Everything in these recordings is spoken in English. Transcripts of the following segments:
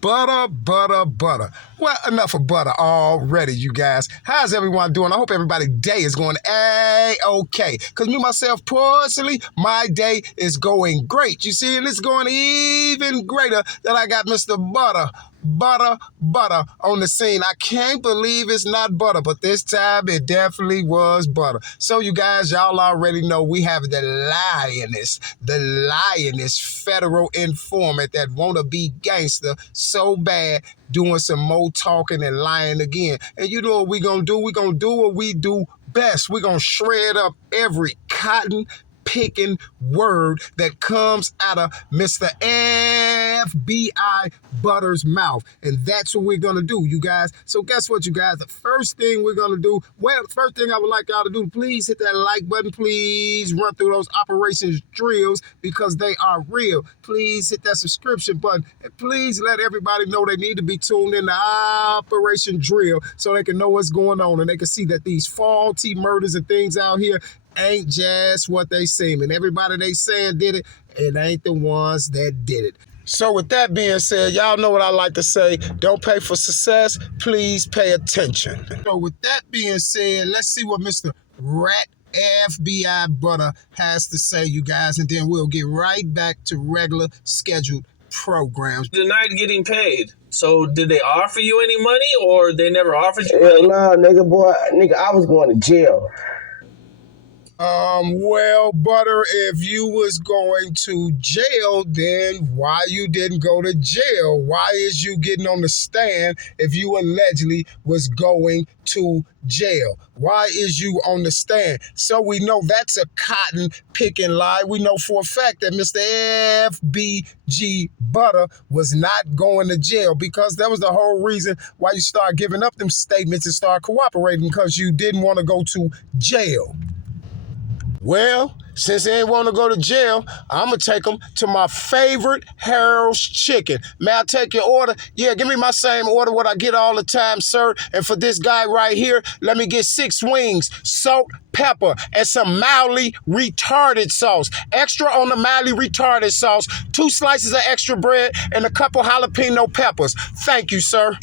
Butter, butter, butter. Well, enough of butter already, you guys. How's everyone doing? I hope everybody's day is going A-okay. Because me, myself, personally, my day is going great. You see, and it's going even greater that I got Mr. Butter on the scene. I can't believe it's not butter, but this time it definitely was butter. So you guys, y'all already know we have the lioness federal informant that wanna be gangster so bad, doing some more talking and lying again. And you know what we gonna do? We gonna do what we do best. We gonna shred up every cotton picking word that comes out of Mr. FBI Butter's mouth. And that's what we're going to do, you guys. So guess what, you guys? The first thing we're going to do, well, the first thing I would like y'all to do, please hit that like button. Please run through those operations drills because they are real. Please hit that subscription button. And please let everybody know they need to be tuned in to Operation Drill so they can know what's going on and they can see that these faulty murders and things out here ain't just what they seem. And everybody they saying did it, it ain't the ones that did it. So with that being said, y'all know what I like to say. Don't pay for success. Please pay attention. So with that being said, let's see what Mr. Rat FBI Butter has to say, you guys, and then we'll get right back to regular scheduled programs. Denied getting paid. So did they offer you any money or they never offered you Hell money? nah, nigga, I was going to jail. Well, Butter, if you was going to jail, then why you didn't go to jail? Why is you getting on the stand if you allegedly was going to jail? Why is you on the stand? So we know that's a cotton picking lie. We know for a fact that Mr. FBG Butter was not going to jail because that was the whole reason why you start giving up them statements and start cooperating because you didn't want to go to jail. Well, since they ain't want to go to jail, I'm going to take them to my favorite Harold's Chicken. May I take your order? Yeah, give me my same order, what I get all the time, sir. And for this guy right here, let me get 6 wings, salt, pepper, and some mildly retarded sauce. Extra on the mildly retarded sauce, 2 slices of extra bread, and a couple jalapeno peppers. Thank you, sir.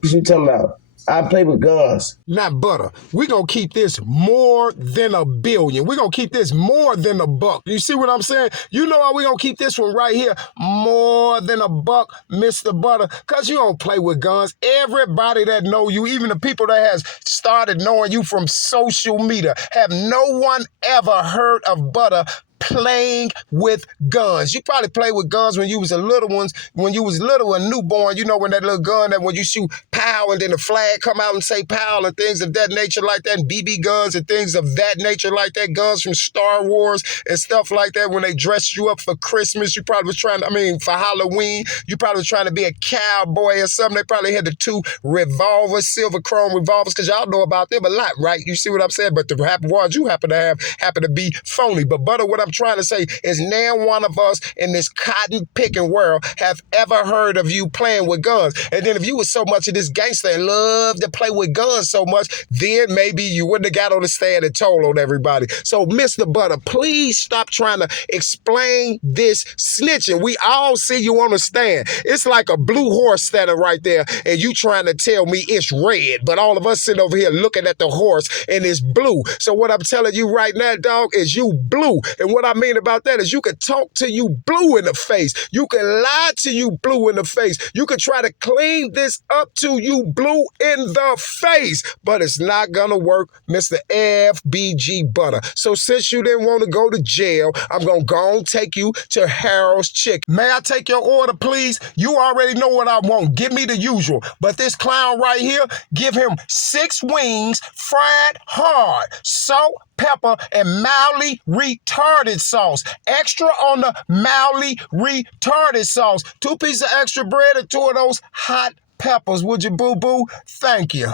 What you talking about? I play with guns. Not Butter. We're going to keep this more than $1 billion. We're going to keep this more than $1. You see what I'm saying? You know how we're going to keep this one right here more than $1, Mr. Butter, because you don't play with guns. Everybody that know you, even the people that has started knowing you from social media, have no one ever heard of Butter playing with guns. You probably played with guns when you was a little ones, when you was little and newborn, you know, when that little gun that when you shoot pow and then the flag come out and say pow and things of that nature like that, and BB guns and things of that nature like that, guns from Star Wars and stuff like that. When they dressed you up for Christmas, you probably was trying to, for Halloween, you probably was trying to be a cowboy or something. They probably had the 2 revolvers, silver chrome revolvers, because y'all know about them a lot, right? You see what I'm saying? But the ones you happen to have happen to be phony. But Butter, what I'm trying to say is now one of us in this cotton picking world have ever heard of you playing with guns. And then if you was so much of this gangster and love to play with guns so much, then maybe you wouldn't have got on the stand and told on everybody. So Mr. Butter, please stop trying to explain this snitching. We all see you on the stand. It's like a blue horse standing right there and you trying to tell me it's red, but all of us sitting over here looking at the horse and it's blue. So what I'm telling you right now, dog, is you blue. And what I mean about that is you can talk to you blue in the face. You can lie to you blue in the face. You can try to clean this up to you blue in the face, but it's not gonna work, Mr. FBG Butter. So since you didn't want to go to jail, I'm gonna go and take you to Harold's Chicken. May I take your order, please? You already know what I want. Give me the usual. But this clown right here, give him 6 wings, fried hard, salt, pepper, and mildly retarded sauce. Extra on the mildly retarded sauce. 2 pieces of extra bread and 2 of those hot peppers. Would you, boo-boo? Thank you.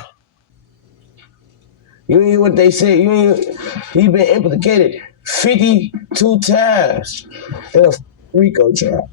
You hear what they say? He been implicated 52 times in a RICO trial.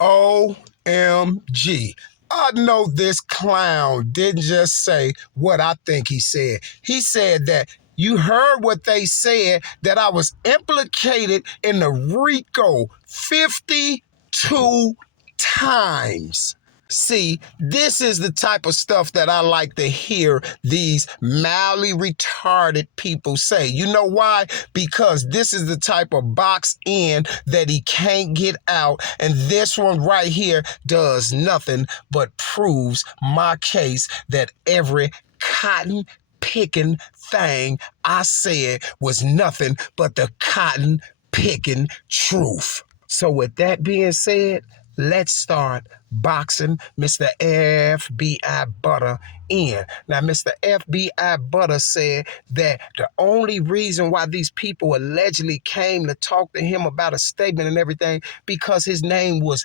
OMG. I know this clown didn't just say what I think he said. He said that you heard what they said, that I was implicated in the RICO 52 times. See, this is the type of stuff that I like to hear these mildly retarded people say. You know why? Because this is the type of box in that he can't get out. And this one right here does nothing but proves my case that every cotton picking thing I said was nothing but the cotton picking truth. So with that being said, let's start boxing Mr. FBI Butter in. Now, Mr. FBI Butter said that the only reason why these people allegedly came to talk to him about a statement and everything because his name was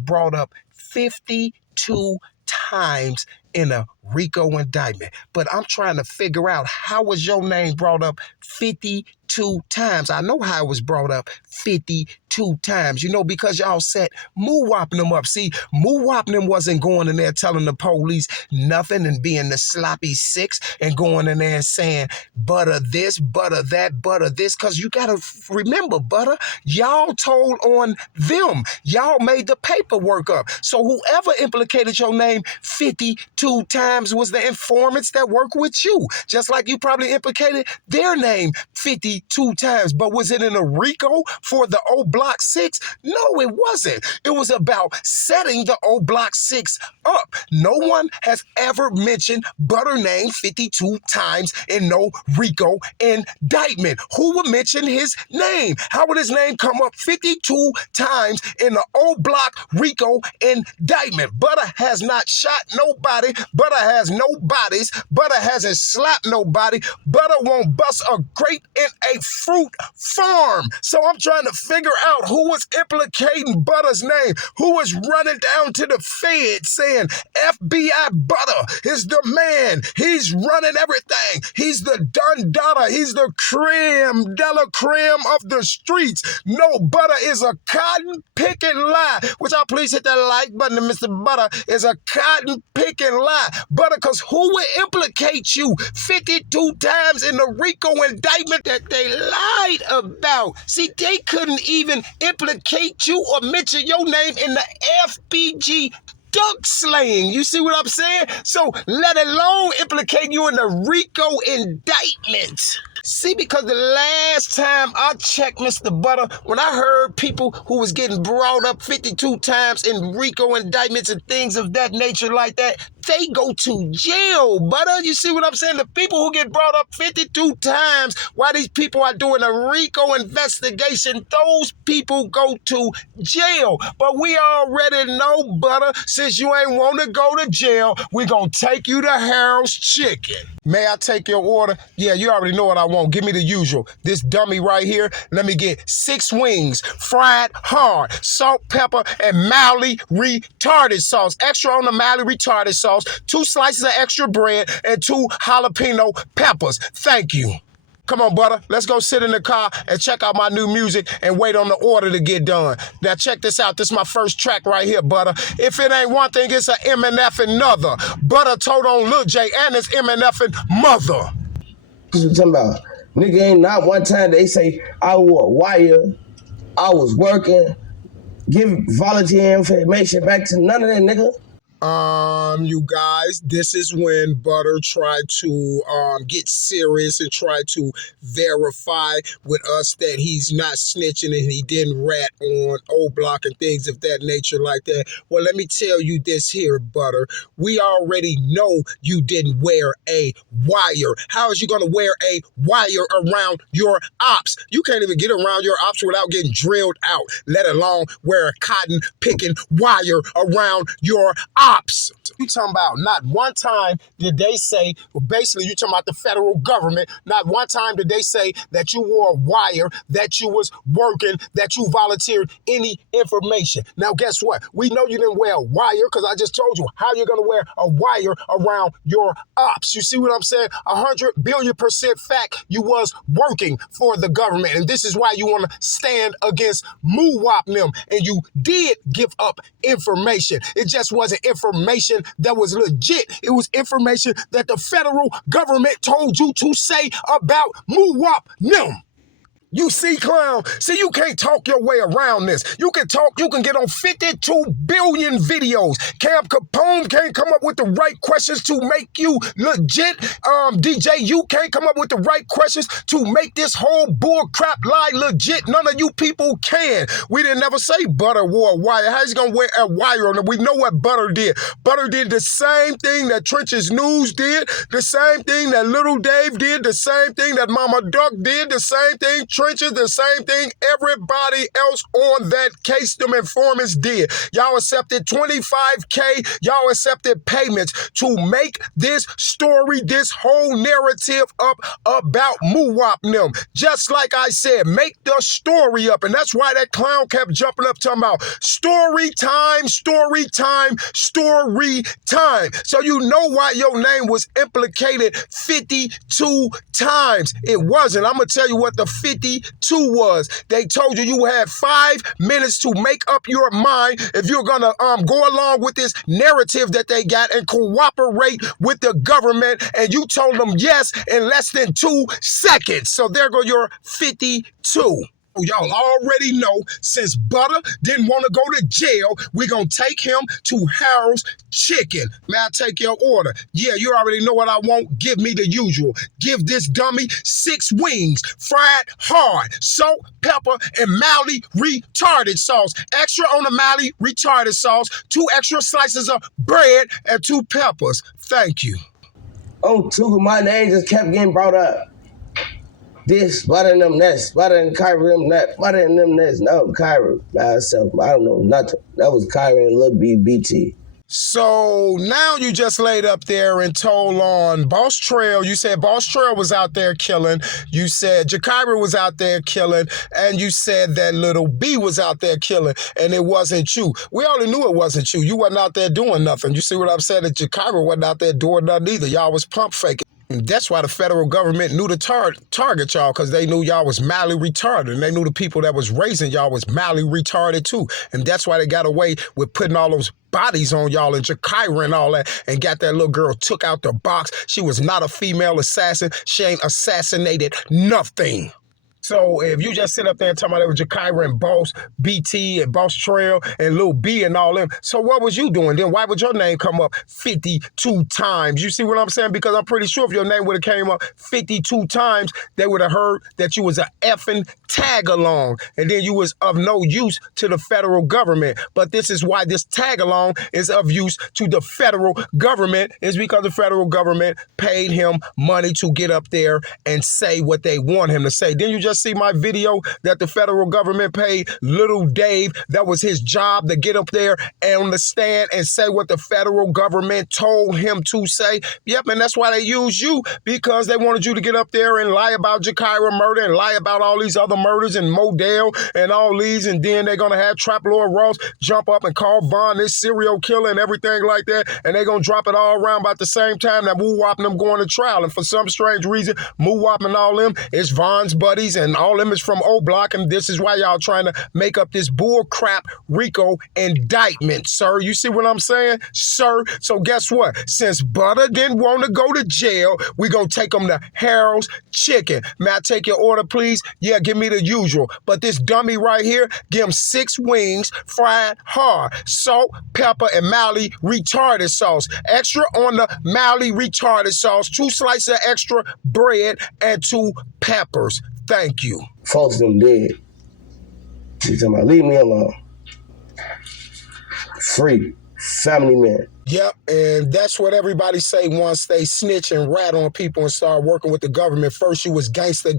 brought up 52 times in a RICO indictment. But I'm trying to figure out, how was your name brought up 52 times? I know how it was brought up 52 times, because y'all set moo-wopping them up. See, moo-wopping them wasn't going in there telling the police nothing and being the sloppy six and going in there and saying, butter this, butter that, butter this, because you got to remember, Butter, y'all told on them. Y'all made the paperwork up. So whoever implicated your name 52 times was the informants that work with you. Just like you probably implicated their name 52 times. But was it in a RICO for the Oblock 6? No, it wasn't. It was about setting the Oblock 6 up. No one has ever mentioned Butter name 52 times in no RICO indictment. Who would mention his name? How would his name come up 52 times in the Oblock RICO indictment? Butter has not shot nobody. Butter has no bodies. Butter hasn't slapped nobody. Butter won't bust a grape in a fruit farm. So I'm trying to figure out who was implicating Butter's name, who was running down to the Fed saying FBI Butter is the man. He's running everything. He's the Dun Dada. He's the creme de la creme of the streets. No, Butter is a cotton picking lie. Would y'all please hit that like button? Mr. Butter is a cotton picking lie. Butter, because who would implicate you 52 times in the RICO indictment that they lied about? See, they couldn't even implicate you or mention your name in the FBG duck slaying. You see what I'm saying? So let alone implicate you in the RICO indictment. See, because the last time I checked, Mr. Butter, when I heard people who was getting brought up 52 times in RICO indictments and things of that nature like that, they go to jail, Butter. You see what I'm saying? The people who get brought up 52 times while these people are doing a RICO investigation, those people go to jail. But we already know, Butter, since you ain't want to go to jail, we gonna take you to Harold's Chicken. May I take your order? Yeah, you already know what I want. Give me the usual. This dummy right here, let me get 6 wings, fried hard, salt, pepper, and mildly retarded sauce. Extra on the mildly retarded sauce, 2 slices of extra bread, and 2 jalapeno peppers. Thank you. Come on, Butter. Let's go sit in the car and check out my new music and wait on the order to get done. Now, check this out. This is my first track right here, Butter. If it ain't one thing, it's a MNF another. Butter told on Lil J and his MNF and mother. What you talking about? Nigga, ain't not one time they say I wore wire, I was working, give volunteer information back to none of that, nigga. You guys, this is when Butter tried to get serious and try to verify with us that he's not snitching and he didn't rat on Oblock and things of that nature like that. Well, let me tell you this here, Butter. We already know you didn't wear a wire. How is you going to wear a wire around your ops? You can't even get around your ops without getting drilled out, let alone wear a cotton picking wire around your ops. You talking about not one time did they say, well, basically you talking about the federal government, not one time did they say that you wore a wire, that you was working, that you volunteered any information. Now guess what? We know you didn't wear a wire because I just told you how you're going to wear a wire around your ops. You see what I'm saying? 100 billion% fact you was working for the government. And this is why you want to stand against Moo-Wop them. And you did give up information. It just wasn't information that was legit. It was information that the federal government told you to say about Moo-Wop them. You see, clown? See, you can't talk your way around this. You can get on 52 billion videos. Cam Capone can't come up with the right questions to make you legit. DJ, you can't come up with the right questions to make this whole bull crap lie legit. None of you people can. We didn't ever say Butter wore a wire. How's he gonna wear a wire on it? We know what Butter did. Butter did the same thing that Trench's News did, the same thing that Little Dave did, the same thing that Mama Duck did, the same thing Trenches, the same thing everybody else on that case, them informants did. Y'all accepted $25K. Y'all accepted payments to make this story, this whole narrative up about Muwap them. Just like I said, make the story up. And that's why that clown kept jumping up talking about story time, story time, story time. So you know why your name was implicated 52 times. It wasn't. I'm going to tell you what the 52 was. They told you you had 5 minutes to make up your mind if you're going to go along with this narrative that they got and cooperate with the government. And you told them yes in less than 2 seconds. So there go your 52. Y'all already know, since Butter didn't want to go to jail, we're going to take him to Harold's Chicken. May I take your order? Yeah, you already know what I want. Give me the usual. Give this dummy 6 wings, fried hard, salt, pepper, and mildly retarded sauce. Extra on the mildly retarded sauce, 2 extra slices of bread, and 2 peppers. Thank you. Oh, Tuka, my name just kept getting brought up. This, Butter and them nests, Butter and Kyra them nests, Butter and them nests. No, Kyra by herself. I don't know nothing. That was Kyra and Lil BT. So now you just laid up there and told on Boss Trail. You said Boss Trail was out there killing. You said Jakira was out there killing. And you said that Little B was out there killing. And it wasn't you. We already knew it wasn't you. You wasn't out there doing nothing. You see what I'm saying? That Jakira wasn't out there doing nothing either. Y'all was pump faking. That's why the federal government knew to target y'all, because they knew y'all was mildly retarded. And they knew the people that was raising y'all was mildly retarded too. And that's why they got away with putting all those bodies on y'all and Jakira and all that, and got that little girl took out the box. She was not a female assassin. She ain't assassinated nothing. So if you just sit up there and talk about it with Jakira and Boss BT and Boss Trail and Lil B and all them, so what was you doing then? Why would your name come up 52 times? You see what I'm saying? Because I'm pretty sure if your name would have came up 52 times, they would have heard that you was a effing tag along, and then you was of no use to the federal government. But this is why this tag along is of use to the federal government, is because the federal government paid him money to get up there and say what they want him to say. Then you just see my video that the federal government paid Little Dave. That was his job, to get up there and on the stand and say what the federal government told him to say. Yep, and that's why they used you, because they wanted you to get up there and lie about Jakira murder and lie about all these other murders and Modell and all these, and then they're going to have Trap Lord Ross jump up and call Von this serial killer and everything like that, and they're going to drop it all around about the same time that Muwap and them going to trial. And for some strange reason, Muwap and all them is Von's buddies, and all them is from Oblock, and this is why y'all trying to make up this bull crap RICO indictment, sir. You see what I'm saying, sir? So guess what? Since Butter didn't want to go to jail, we gonna take him to Harold's Chicken. May I take your order, please? Yeah, give me the usual. But this dummy right here, give him 6 wings, fried hard, salt, pepper, and mildly retarded sauce. Extra on the mildly retarded sauce, 2 slices of extra bread, and 2 peppers. Thank you. Folks them dead. She talking about, leave me alone. Free. Family man. Yep, and that's what everybody say once they snitch and rat on people and start working with the government. First, you was gangster,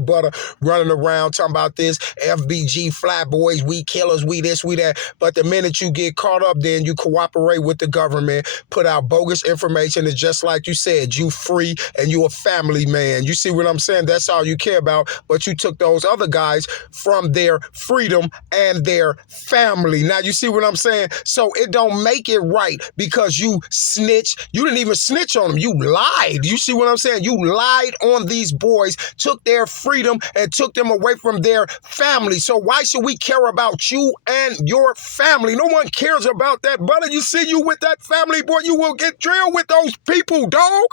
Butter, running around talking about this, FBG, fly boys, we killers, we this, we that. But the minute you get caught up, then you cooperate with the government, put out bogus information, and just like you said, you free and you a family man. You see what I'm saying? That's all you care about. But you took those other guys from their freedom and their family. Now, you see what I'm saying? So it don't make it right. Because you snitched. You didn't even snitch on them. You lied. You see what I'm saying? You lied on these boys, took their freedom and took them away from their family. So why should we care about you and your family? No one cares about that, brother. You see you with that family, boy, you will get drilled with those people, dog.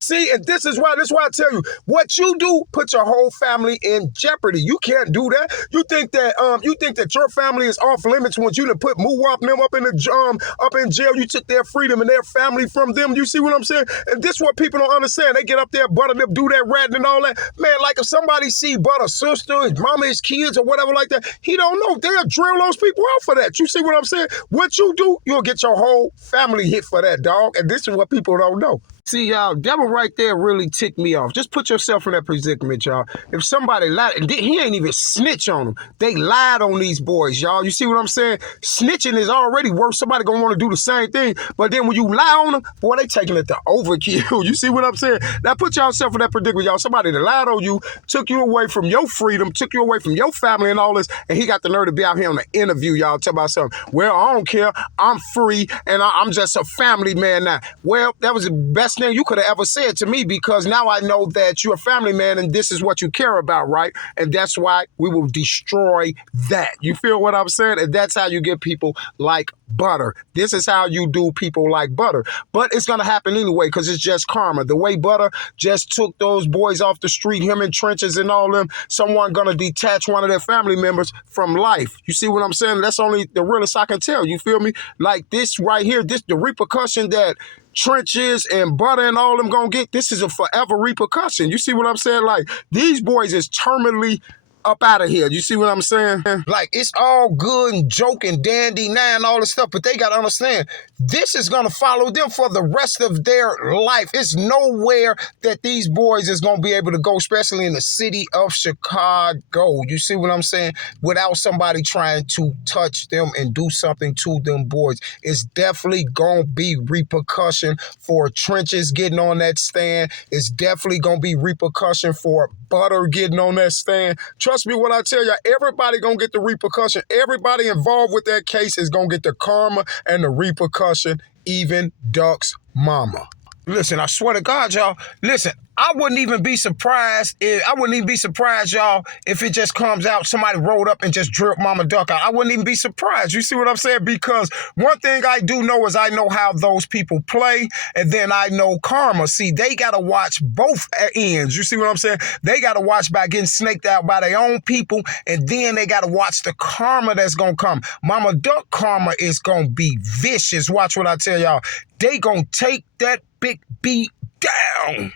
See, and this is why I tell you, what you do put your whole family in jeopardy. You can't do that. You think that your family is off limits when you done put Muwap and them up in jail. You took their freedom and their family from them. You see what I'm saying? And this is what people don't understand. They get up there, butter them, do that ratting and all that. Man, like if somebody see Butter sister, his mama, his kids, or whatever like that, he don't know. They'll drill those people out for that. You see what I'm saying? What you do, you'll get your whole family hit for that, dog. And this is what people don't know. See, y'all, that one right there really ticked me off. Just put yourself in that predicament, y'all. If somebody lied, and he ain't even snitch on them. They lied on these boys, y'all. You see what I'm saying? Snitching is already worse. Somebody gonna want to do the same thing. But then when you lie on them, boy, they taking it to overkill. You see what I'm saying? Now put yourself in that predicament, y'all. Somebody that lied on you, took you away from your freedom, took you away from your family and all this, and he got the nerve to be out here on the interview, y'all. Tell about something. Well, I don't care. I'm free, and I'm just a family man now. Well, that was the best thing you could have ever said to me, because now I know that you're a family man and this is what you care about, right? And that's why we will destroy that. You feel what I'm saying? And that's how you get people like Butter. This is how you do people like Butter. But it's going to happen anyway, because it's just karma. The way Butter just took those boys off the street, him in trenches and all them, someone going to detach one of their family members from life. You see what I'm saying? That's only the realest I can tell. You feel me? Like this right here, this the repercussion that Trenches and Butter and all them gonna get, this is a forever repercussion. You see what I'm saying? Like, these boys is terminally up out of here. You see what I'm saying? Like, it's all good and joke and dandy now and all this stuff, but they got to understand, this is going to follow them for the rest of their life. It's nowhere that these boys is going to be able to go, especially in the city of Chicago. You see what I'm saying? Without somebody trying to touch them and do something to them boys. It's definitely going to be repercussion for Trenches getting on that stand. It's definitely going to be repercussion for Butter getting on that stand. Trust me when I tell you, everybody gonna get the repercussion. Everybody involved with that case is gonna get the karma and the repercussion, even Duck's mama. Listen, I swear to God, y'all, listen, I wouldn't even be surprised y'all, if it just comes out, somebody rolled up and just drilled Mama Duck out. I wouldn't even be surprised. You see what I'm saying? Because one thing I do know is I know how those people play, and then I know karma. See, they got to watch both ends. You see what I'm saying? They got to watch by getting snaked out by their own people, and then they got to watch the karma that's going to come. Mama Duck karma is going to be vicious. Watch what I tell y'all. They going to take that big beat down.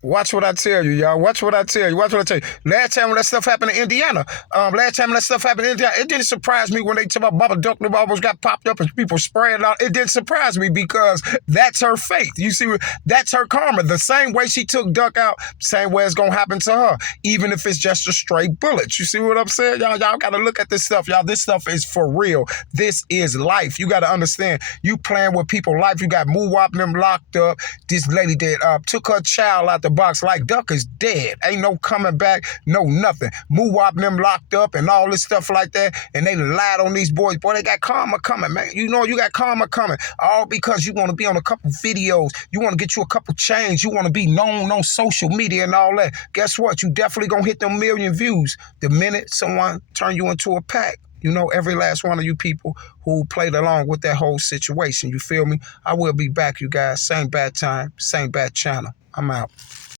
Watch what I tell you, y'all. Watch what I tell you. Last time when that stuff happened in Indiana, it didn't surprise me when they talk about Baba Duck almost got popped up and people spraying it out. It didn't surprise me because that's her fate. You see, that's her karma. The same way she took Duck out, same way it's going to happen to her, even if it's just a straight bullet. You see what I'm saying? Y'all got to look at this stuff, y'all. This stuff is for real. This is life. You got to understand, you playing with people's life. You got Muwap and them locked up. This lady that took her child out the box like Duck is dead. Ain't no coming back, no nothing. Muwap and them locked up and all this stuff like that, and they lied on these boys. Boy, they got karma coming, man. You know you got karma coming. All because you want to be on a couple videos. You want to get you a couple chains. You want to be known on social media and all that. Guess what? You definitely gonna hit them 1 million views the minute someone turn you into a pack. You know, every last one of you people who played along with that whole situation. You feel me? I will be back, you guys. Same bad time, same bad channel. I'm out.